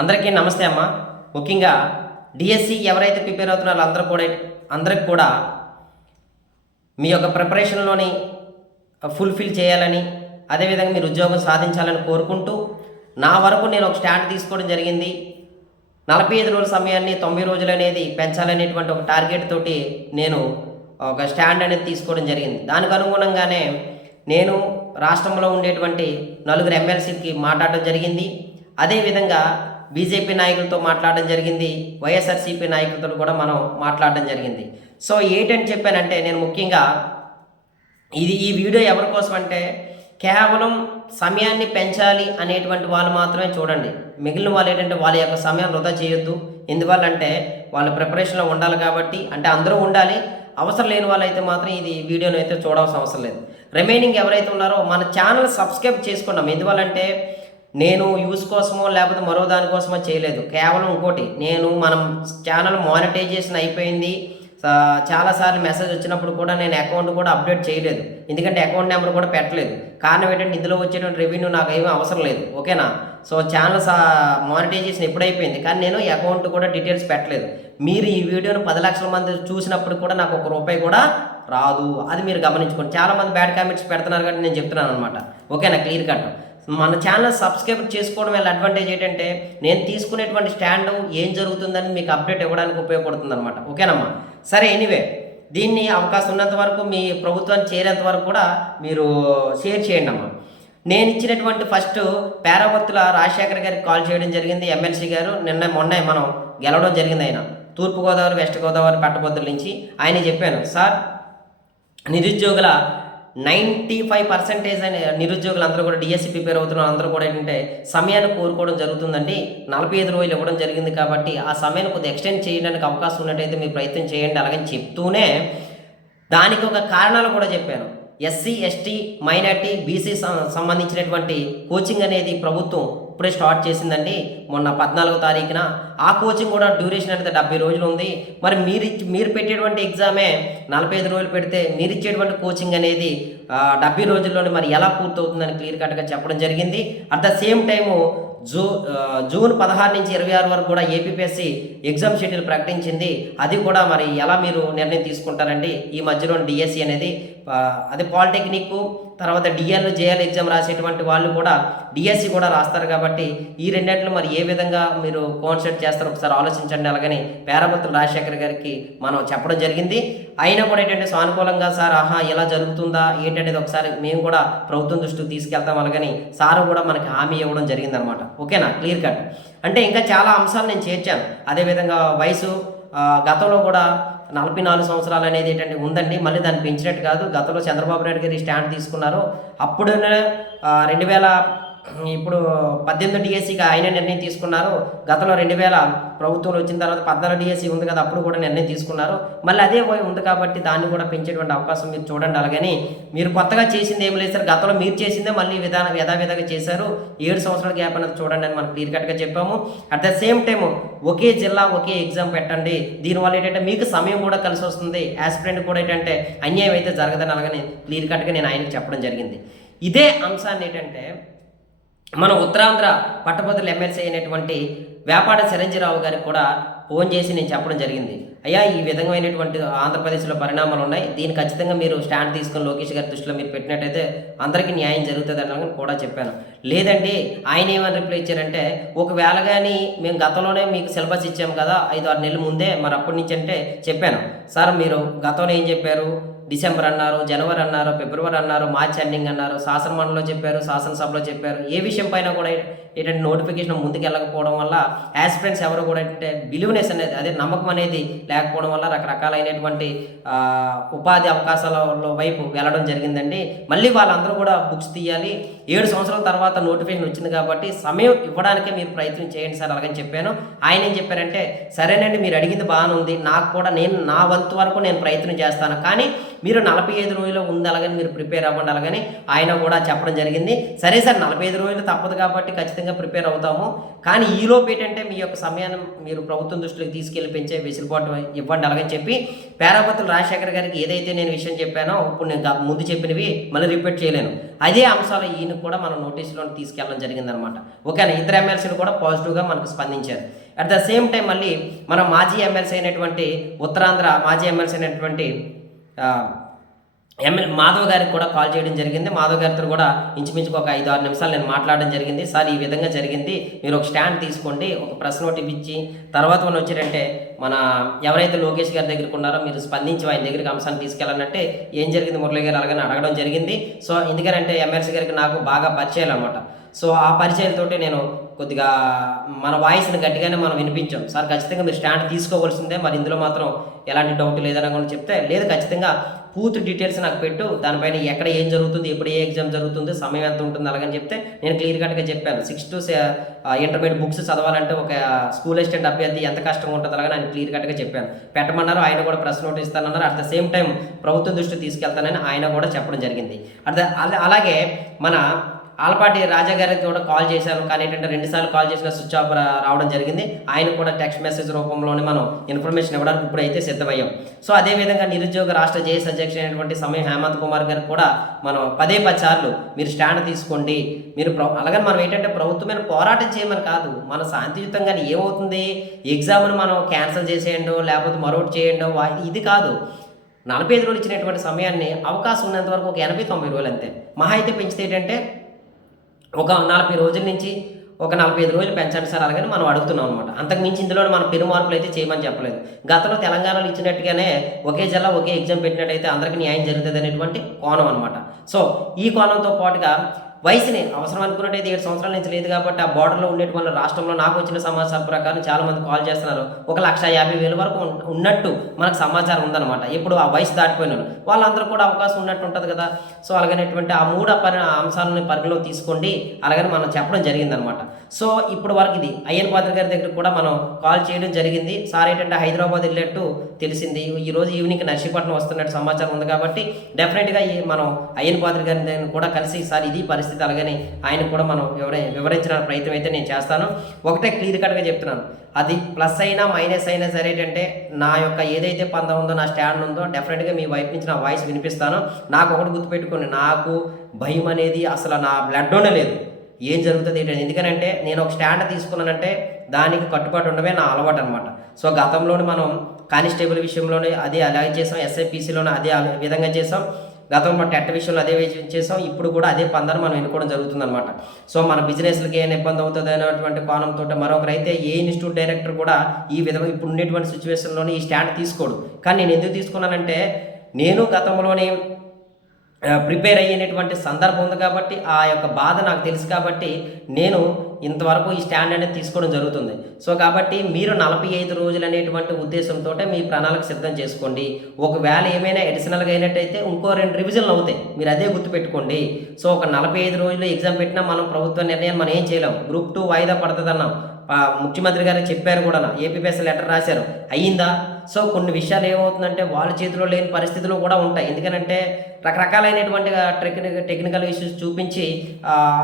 అందరికీ నమస్తే అమ్మ. ముఖ్యంగా డిఎస్సి ఎవరైతే ప్రిపేర్ అవుతున్నారో అందరికి కూడా మీ యొక్క ప్రిపరేషన్లోని ఫుల్ఫిల్ చేయాలని, అదేవిధంగా మీరు ఉద్యోగం సాధించాలని కోరుకుంటూ నా వరకు నేను ఒక స్టాండ్ తీసుకోవడం జరిగింది. 45 రోజుల సమయాన్ని 90 రోజులు అనేది పెంచాలనేటువంటి ఒక టార్గెట్ తోటి నేను ఒక స్టాండ్ అనేది తీసుకోవడం జరిగింది. దానికి అనుగుణంగానే నేను రాష్ట్రంలో ఉండేటువంటి నలుగురు ఎమ్మెల్సీకి మాట్లాడడం జరిగింది. అదేవిధంగా బీజేపీ నాయకులతో మాట్లాడడం జరిగింది, వైఎస్ఆర్సీపీ నాయకులతో కూడా మనం మాట్లాడడం జరిగింది. సో ఏంటని చెప్పానంటే, నేను ముఖ్యంగా ఈ వీడియో ఎవరి కోసం అంటే, కేవలం సమయాన్ని పెంచాలి అనేటువంటి వాళ్ళు మాత్రమే చూడండి. మిగిలిన వాళ్ళు ఏంటంటే వాళ్ళ యొక్క సమయం వృధా చేయొద్దు. ఎందువల్లంటే వాళ్ళ ప్రిపరేషన్లో ఉండాలి కాబట్టి, అంటే అందరూ ఉండాలి. అవసరం లేని వాళ్ళైతే మాత్రం ఇది వీడియోని అయితే చూడాల్సిన అవసరం లేదు. రిమైనింగ్ ఎవరైతే ఉన్నారో మన ఛానల్ సబ్స్క్రైబ్ చేసుకున్నాం. ఎందువల్లంటే నేను యూస్ కోసమో లేకపోతే మరో దానికోసమో చేయలేదు. కేవలం ఇంకోటి, మనం ఛానల్ మానిటైజేషన్ అయిపోయింది. చాలాసార్లు మెసేజ్ వచ్చినప్పుడు కూడా నేను అకౌంట్ కూడా అప్డేట్ చేయలేదు. ఎందుకంటే అకౌంట్ నెంబర్ కూడా పెట్టలేదు. కారణం ఏంటంటే ఇందులో వచ్చేటువంటి రెవెన్యూ నాకు ఏమీ అవసరం లేదు. ఓకేనా? సో ఛానల్ మానిటైజేషన్ ఎప్పుడైపోయింది, కానీ నేను అకౌంట్ కూడా డీటెయిల్స్ పెట్టలేదు. మీరు ఈ వీడియోను 10 లక్షల మంది చూసినప్పుడు కూడా నాకు ₹1 కూడా రాదు. అది మీరు గమనించుకోండి. చాలామంది బ్యాడ్ కామెంట్స్ పెడుతున్నారు కానీ నేను చెప్తున్నాను అనమాట. ఓకేనా? Clear cut. మన ఛానల్ సబ్స్క్రైబ్ చేసుకోవడం వల్ల అడ్వాంటేజ్ ఏంటంటే, నేను తీసుకునేటువంటి స్టాండ్ ఏం జరుగుతుందని మీకు అప్డేట్ ఇవ్వడానికి ఉపయోగపడుతుంది అనమాట. ఓకేనమ్మా? సరే, ఎనీవే, దీన్ని అవకాశం ఉన్నంత వరకు మీ ప్రభుత్వాన్ని చేరేంత వరకు కూడా మీరు షేర్ చేయండి అమ్మా. నేను ఇచ్చినటువంటి ఫస్ట్ పేరావర్తుల రాజశేఖర్ గారికి కాల్ చేయడం జరిగింది. ఎమ్మెల్సీ గారు మొన్న మనం గెలవడం జరిగింది. ఆయన తూర్పుగోదావరి, వెస్ట్ గోదావరి పట్టభద్రుల నుంచి. ఆయన చెప్పాను, సార్, నిరుద్యోగుల 95% అనే నిరుద్యోగులు అందరూ కూడా డిఎస్సి ప్రిపేర్ అవుతున్న అందరూ కూడా ఏంటంటే సమయాన్ని కోరుకోవడం జరుగుతుందండి. 45 రోజులు ఇవ్వడం జరిగింది కాబట్టి ఆ సమయాన్ని కొద్దిగా ఎక్స్టెండ్ చేయడానికి అవకాశం ఉన్నట్టయితే మీరు ప్రయత్నం చేయండి. అలాగని చెప్తూనే దానికి ఒక కారణాలు కూడా చెప్పాను. ఎస్సీ, ఎస్టీ, మైనార్టీ, బీసీ సంబంధించినటువంటి కోచింగ్ అనేది ప్రభుత్వం ఇప్పుడే స్టార్ట్ చేసిందండి. మొన్న 14వ తారీఖున ఆ కోచింగ్ కూడా డ్యూరేషన్ అనేది 70 రోజులు ఉంది. మరి మీరు పెట్టేటువంటి ఎగ్జామే 45 రోజులు పెడితే మీరు ఇచ్చేటువంటి కోచింగ్ అనేది 70 రోజుల్లోనే మరి ఎలా పూర్తవుతుందని క్లియర్ కట్గా చెప్పడం జరిగింది. At the same time June 16 నుంచి 26 వరకు కూడా ఏపీపీఎస్సీ ఎగ్జామ్ షెడ్యూల్ ప్రకటించింది. అది కూడా మరి ఎలా మీరు నిర్ణయం తీసుకుంటారండి? ఈ మధ్యలో డిఎస్సి అనేది అదే పాలిటెక్నిక్, తర్వాత డిఎల్, జేఎల్ ఎగ్జామ్ రాసేటువంటి వాళ్ళు కూడా డిఎస్సి కూడా రాస్తారు కాబట్టి ఈ రెండింటిలో మరి ఏ విధంగా మీరు కాన్సెప్ట్ చేస్తారో ఒకసారి ఆలోచించండి. అలాగని పేరాపత్రులు రాజశేఖర్ గారికి మనం చెప్పడం జరిగింది. అయినా కూడా ఏంటంటే సానుకూలంగా, సార్ ఇలా జరుగుతుందా ఏంటనేది ఒకసారి మేము కూడా ప్రభుత్వం దృష్టికి తీసుకెళ్తాం. అలాగని సారు కూడా మనకి హామీ ఇవ్వడం జరిగిందనమాట. ఓకేనా? Clear cut. అంటే ఇంకా చాలా అంశాలు నేను చేర్చాను. అదేవిధంగా వయసు గతంలో కూడా 44 సంవత్సరాలు అనేది ఏంటంటే ఉందండి. మళ్ళీ దాన్ని పెంచినట్టు కాదు. గతంలో చంద్రబాబు నాయుడు గారు స్టాండ్ తీసుకున్నారు. అప్పుడునే 18 డిఎస్సిగా ఆయన నిర్ణయం తీసుకున్నారు. గతంలో 2000 ప్రభుత్వంలో వచ్చిన తర్వాత 14 డిఎస్సి ఉంది కదా, అప్పుడు కూడా నిర్ణయం తీసుకున్నారు. మళ్ళీ అదే ఉంది కాబట్టి దాన్ని కూడా పెంచేటువంటి అవకాశం మీరు చూడండి. అలాగని మీరు కొత్తగా చేసింది ఏం లేదు సార్, గతంలో మీరు చేసిందే మళ్ళీ యథావిధంగా చేశారు. 7 సంవత్సరాల గ్యాప్ అనేది చూడండి అని మనం క్లియర్ కట్గా చెప్పాము. అట్ ద సేమ్ టైము ఒకే జిల్లా ఒకే ఎగ్జామ్ పెట్టండి. దీనివల్ల ఏంటంటే మీకు సమయం కూడా కలిసి వస్తుంది. యాస్పిరెంట్ కూడా ఏంటంటే అన్యాయం అయితే జరగదని అలాగని క్లియర్ కట్గా నేను ఆయనకు చెప్పడం జరిగింది. ఇదే అంశాన్ని ఏంటంటే మన ఉత్తరాంధ్ర పట్టభద్రుల ఎమ్మెల్సీ అయినటువంటి వేపాడ చిరంజీరావు గారికి కూడా ఫోన్ చేసి నేను చెప్పడం జరిగింది. అయ్యా, ఈ విధమైనటువంటి ఆంధ్రప్రదేశ్లో పరిణామాలు ఉన్నాయి, దీన్ని ఖచ్చితంగా మీరు స్టాండ్ తీసుకొని లోకేష్ గారి దృష్టిలో మీరు పెట్టినట్టయితే అందరికీ న్యాయం జరుగుతుంది అని కూడా చెప్పాను. లేదండి, ఆయన ఏమని రిప్లై ఇచ్చారంటే, ఒకవేళ కానీ మేము గతంలోనే మీకు సిలబస్ ఇచ్చాము కదా 5-6 నెలల ముందే, మరి అప్పటి నుంచి అంటే చెప్పాను, సార్ మీరు గతంలో ఏం చెప్పారు, డిసెంబర్ అన్నారు, జనవరి అన్నారు, ఫిబ్రవరి అన్నారు, మార్చి ఎండింగ్ అన్నారు, శాసనమండలిలో చెప్పారు, శాసనసభలో చెప్పారు. ఏ విషయం పైన కూడా ఏంటంటే నోటిఫికేషన్ ముందుకు వెళ్ళకపోవడం వల్ల యాస్పిరెంట్స్ ఎవరు కూడా ఏంటంటే బిలీవ్నెస్ అనేది, అదే నమ్మకం అనేది లేకపోవడం వల్ల రకరకాలైనటువంటి ఉపాధి అవకాశాల వైపు వెళ్ళడం జరిగిందండి. మళ్ళీ వాళ్ళందరూ కూడా బుక్స్ తీయాలి. 7 సంవత్సరాల తర్వాత నోటిఫికేషన్ వచ్చింది కాబట్టి సమయం ఇవ్వడానికే మీరు ప్రయత్నం చేయండి సార్ అలాగని చెప్పాను. ఆయన ఏం చెప్పారంటే, సరేనండి మీరు అడిగింది బాగానే ఉంది, నాకు కూడా నా వంతు వరకు నేను ప్రయత్నం చేస్తాను, కానీ మీరు 45 రోజులు ఉంది అలాగని మీరు ప్రిపేర్ అవ్వండి అలాగని ఆయన కూడా చెప్పడం జరిగింది. సరే సార్, 45 రోజులు తప్పదు కాబట్టి ఖచ్చితంగా ప్రిపేర్ అవుతాము, కానీ ఈలోపు ఏంటంటే మీ యొక్క సమయాన్ని మీరు ప్రభుత్వం దృష్టిలోకి తీసుకెళ్ళి పెంచే వెసులుబాటు ఇవ్వండి అలాగని చెప్పి పేరాపత్రులు రాజశేఖర్ గారికి ఏదైతే నేను విషయం చెప్పానో ఇప్పుడు నేను ముందు చెప్పినవి మళ్ళీ రిపీట్ చేయలేను. అదే అంశాలు ఈయన కూడా మనం నోటీసులో తీసుకెళ్ళడం జరిగిందనమాట. ఓకేనా, ఇద్దరు ఎమ్మెల్సీలు కూడా పాజిటివ్గా మనకు స్పందించారు. అట్ ద సేమ్ టైం మళ్ళీ మన మాజీ ఎమ్మెల్సీ అయినటువంటి ఉత్తరాంధ్ర మాజీ ఎమ్మెల్సీ అయినటువంటి మాధవ్ గారికి కూడా కాల్ చేయడం జరిగింది. మాధవ్ గారితో కూడా ఇంచుమించుకు ఒక 5-6 నిమిషాలు నేను మాట్లాడడం జరిగింది. సార్ ఈ విధంగా జరిగింది, మీరు ఒక స్టాండ్ తీసుకోండి, ఒక ప్రెస్ నోట్ ఇచ్చి తర్వాత మనం వచ్చారంటే మన ఎవరైతే లోకేష్ గారి దగ్గరికి ఉన్నారో మీరు స్పందించి ఆయన దగ్గరికి అంశాన్ని తీసుకెళ్ళాలంటే ఏం జరిగింది మురళి గారు అలాగని అడగడం జరిగింది. సో ఎందుకంటే ఎమ్మెల్సీ గారికి నాకు బాగా పరిచయాలు అనమాట. సో ఆ పరిచయాలతోటి నేను కొద్దిగా మన వాయిస్ని గట్టిగానే మనం వినిపించాం. సార్ ఖచ్చితంగా మీరు స్టాండ్ తీసుకోవాల్సిందే, మరి ఇందులో మాత్రం ఎలాంటి డౌట్ లేదని కూడా చెప్తే, లేదు ఖచ్చితంగా పూర్తి డీటెయిల్స్ నాకు పెట్టు, దానిపైన ఎక్కడ ఏం జరుగుతుంది, ఎప్పుడు ఏ ఎగ్జామ్ జరుగుతుంది, సమయం ఎంత ఉంటుంది అలాగని చెప్తే నేను క్లియర్ కట్గా చెప్పాను. 6 to ఇంటర్మీడియట్ బుక్స్ చదవాలంటే ఒక స్కూల్ అసిస్టెంట్ అభ్యర్థి ఎంత కష్టంగా ఉంటుంది అలాగని ఆయన క్లియర్ కట్గా చెప్పాను. పెట్టమన్నారు, ఆయన కూడా ప్రెస్ నోట్ ఇస్తానన్నారు. అట్ ద సేమ్ టైం ప్రభుత్వం దృష్టి తీసుకెళ్తానని ఆయన కూడా చెప్పడం జరిగింది. అలాగే మన ఆలపాటి రాజా గారికి కూడా కాల్ చేశాను, కానీ ఏంటంటే 2 సార్లు కాల్ చేసిన స్విచ్ ఆఫ్ రావడం జరిగింది. ఆయన కూడా టెక్స్ట్ మెసేజ్ రూపంలోనే మనం ఇన్ఫర్మేషన్ ఇవ్వడానికి ఇప్పుడైతే సిద్ధమయ్యాం. సో అదేవిధంగా నిరుద్యోగ రాష్ట్ర జేఏసీ అధ్యక్షుడు అయినటువంటి సమయం హేమంత్ కుమార్ గారికి కూడా మనం 10 సార్లు మీరు స్టాండ్ తీసుకోండి, మీరు అలాగని మనం ఏంటంటే ప్రభుత్వమైన పోరాటం చేయమని కాదు, మన శాంతియుతంగా ఏమవుతుంది, ఎగ్జామ్ను మనం క్యాన్సిల్ చేసేయండో లేకపోతే మరొకటి చేయండో ఇది కాదు. 45 రోజులు ఇచ్చినటువంటి సమయాన్ని అవకాశం ఉన్నంత వరకు ఒక 80-90 రోజులు అంతే. మహా అయితే పెంచితే ఏంటంటే ఒక 40 రోజుల నుంచి ఒక 45 రోజులు పెంచండి సార్ అలాగని మనం అడుగుతున్నాం అనమాట. అంతకు మించి ఇందులో మనం పెను మార్పులు అయితే చేయమని చెప్పలేదు. గతంలో తెలంగాణలో ఇచ్చినట్టుగానే ఒకే జిల్లా ఒకే ఎగ్జామ్ పెట్టినట్టయితే అందరికీ న్యాయం జరుగుతుంది అనేటువంటి కోణం అనమాట. సో ఈ కోణంతో పాటుగా వయసుని అవసరం అనుకున్నట్టయితే 7 సంవత్సరాల నుంచి లేదు కాబట్టి ఆ బార్డర్లో ఉండేటువంటి రాష్ట్రంలో నాకు వచ్చిన సమాచారం ప్రకారం చాలామంది కాల్ చేస్తున్నారు, 1,50,000 వరకు ఉన్నట్టు మనకు సమాచారం ఉందన్నమాట. ఇప్పుడు ఆ వయసు దాటిపోయిన వాళ్ళందరూ కూడా అవకాశం ఉన్నట్టు ఉంటుంది కదా. సో అలాగనేటువంటి ఆ 3 అంశాలను పరిగణలో తీసుకోండి అలాగని మనం చెప్పడం జరిగిందనమాట. సో ఇప్పుడు వరకు ఇది అయ్యన్ పాత్ర గారి దగ్గర కూడా మనం కాల్ చేయడం జరిగింది. సార్ ఏంటంటే హైదరాబాద్ వెళ్ళినట్టు తెలిసింది, ఈరోజు ఈవినింగ్ నర్సీపట్నం వస్తున్నట్టు సమాచారం ఉంది కాబట్టి డెఫినెట్గా మనం అయ్యన్ పాత్ర గారిని కూడా కలిసి సార్ ఇది పరిస్థితి అలాగని ఆయన కూడా మనం వివరించిన ప్రయత్నం అయితే నేను చేస్తాను. ఒకటే క్లియర్ కట్గా చెప్తున్నాను, అది ప్లస్ అయినా మైనస్ అయినా సరే ఏంటంటే నా యొక్క ఏదైతే పందం ఉందో నా స్టాండ్ ఉందో డెఫినెట్గా మీ వైపు నుంచి నా వాయిస్ వినిపిస్తాను. నాకు ఒకటి గుర్తుపెట్టుకోండి, నాకు భయం అనేది అసలు నా బ్లడ్లోనే లేదు. ఏం జరుగుతుంది ఏంటంటే ఎందుకనంటే నేను ఒక స్టాండ్ తీసుకున్నానంటే దానికి కట్టుబాటు ఉండవే నా అలవాటు అనమాట. సో గతంలోనే మనం కానిస్టేబుల్ విషయంలోనే అదే అలాగే చేసాం, ఎస్ఐపిసిలోనే అదే విధంగా చేసాం, గతంలో టెట్ విషయంలో అదే చేసాం, ఇప్పుడు కూడా అదే పందాన్ని మనం ఎన్నుకోవడం జరుగుతుంది అనమాట. సో మన బిజినెస్లకి ఏమైనా ఇబ్బంది అవుతుంది అనేటువంటి కోణంతో మరొకరైతే ఏ ఇన్స్టిట్యూట్ డైరెక్టర్ కూడా ఈ విధంగా ఇప్పుడు ఉండేటువంటి సిచ్యువేషన్లోనే ఈ స్టాండ్ తీసుకోడు. కానీ నేను ఎందుకు తీసుకున్నానంటే నేను గతంలోనే ప్రిపేర్ అయ్యేటువంటి సందర్భం ఉంది కాబట్టి ఆ యొక్క బాధ నాకు తెలుసు కాబట్టి నేను ఇంతవరకు ఈ స్టాండ్ అనేది తీసుకోవడం జరుగుతుంది. సో కాబట్టి మీరు 45 రోజులు అనేటువంటి ఉద్దేశంతో మీ ప్రణాళిక సిద్ధం చేసుకోండి. ఒకవేళ ఏమైనా అడిషనల్గా అయినట్టయితే ఇంకో 2 రివిజన్లు అవుతాయి, మీరు అదే గుర్తుపెట్టుకోండి. సో ఒక 45 రోజులు ఎగ్జామ్ పెట్టినా మనం ప్రభుత్వ నిర్ణయం మనం ఏం చేయలేం. Group 2 వాయిదా పడుతుంది అన్నాం, ముఖ్యమంత్రి గారు చెప్పారు కూడా, ఏపీపీఎస్ లెటర్ రాశారు, అయ్యిందా? సో కొన్ని విషయాలు ఏమవుతుందంటే వాళ్ళ చేతిలో లేని పరిస్థితులు కూడా ఉంటాయి. ఎందుకంటే రకరకాలైనటువంటి టెక్నికల్ ఇష్యూస్ చూపించి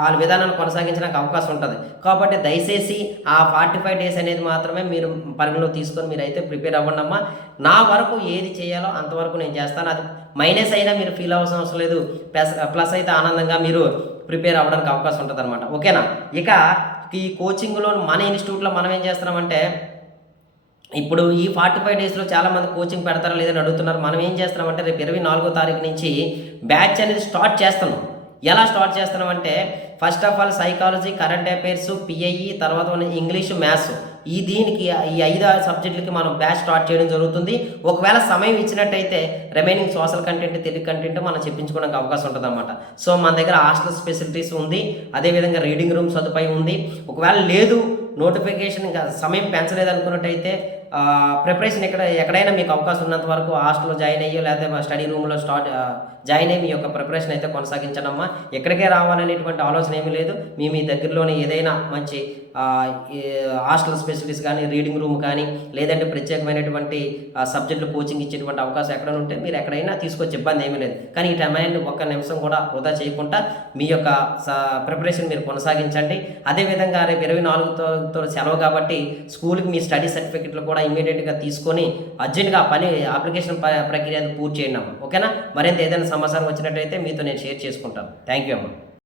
వాళ్ళ విధానాన్ని కొనసాగించడానికి అవకాశం ఉంటుంది. కాబట్టి దయచేసి ఆ 45 డేస్ అనేది మాత్రమే మీరు పరిగణలో తీసుకొని మీరు అయితే ప్రిపేర్ అవ్వండి అమ్మా. నా వరకు ఏది చేయాలో అంతవరకు నేను చేస్తాను. అది మైనస్ అయినా మీరు ఫీల్ అవ్వాల్సిన అవసరం లేదు, ప్లస్ అయితే ఆనందంగా మీరు ప్రిపేర్ అవ్వడానికి అవకాశం ఉంటుంది అనమాట. ఓకేనా? ఇక ఈ కోచింగ్లో మన ఇన్స్టిట్యూట్లో మనం ఏం చేస్తున్నామంటే ఇప్పుడు ఈ 45 డేస్లో చాలామంది కోచింగ్ పెడతారా లేదని అడుగుతున్నారు. మనం ఏం చేస్తున్నామంటే రేపు 24వ తారీఖు నుంచి బ్యాచ్ అనేది స్టార్ట్ చేస్తున్నాం. ఎలా స్టార్ట్ చేస్తున్నామంటే first of all psychology, current affairs, PIE, తర్వాత ఇంగ్లీషు, మ్యాథ్స్, దీనికి ఈ 5-6 సబ్జెక్టులకి మనం బ్యాచ్ స్టార్ట్ చేయడం జరుగుతుంది. ఒకవేళ సమయం ఇచ్చినట్టయితే remaining social content, Telugu content మనం చెప్పించుకోవడానికి అవకాశం ఉంటుంది అన్నమాట. సో మన దగ్గర హాస్టల్ ఫెసిలిటీస్ ఉంది, అదేవిధంగా రీడింగ్ రూమ్ సదుపాయం ఉంది. ఒకవేళ లేదు నోటిఫికేషన్ ఇంకా సమయం పెంచలేదు అనుకున్నట్టయితే ప్రిపరేషన్ ఎక్కడైనా మీకు అవకాశం ఉన్నంత వరకు హాస్టల్లో జాయిన్ అయ్యో లేకపోతే స్టడీ రూమ్లో జాయిన్ అయ్యి మీ యొక్క ప్రిపరేషన్ అయితే కొనసాగించడమ్మా. ఎక్కడికే రావాలనేటువంటి ఆలోచన ఏమీ లేదు. మీ దగ్గరలోనే ఏదైనా మంచి హాస్టల్ స్పెషలిస్ట్ కానీ, రీడింగ్ రూమ్ కానీ, లేదంటే ప్రత్యేకమైనటువంటి సబ్జెక్టులు కోచింగ్ ఇచ్చేటువంటి అవకాశం ఎక్కడైనా ఉంటే మీరు ఎక్కడైనా తీసుకొచ్చి ఇబ్బంది ఏమీ లేదు. కానీ ఈ టైంని ఒక్క నిమిషం కూడా వృధా మీ యొక్క ప్రిపరేషన్ మీరు కొనసాగించండి. అదేవిధంగా రేపు 24తో సెలవు కాబట్టి స్కూల్కి మీ స్టడీ సర్టిఫికెట్లు కూడా ఇమీడియట్గా తీసుకొని అర్జెంట్గా అప్లికేషన్ ప్రక్రియ పూర్తి చేయండి అమ్మా. ఓకేనా? మరింత ఏదైనా సమాచారం వచ్చినట్టయితే మీతో నేను షేర్ చేసుకుంటాను. థ్యాంక్ యూ అమ్మ.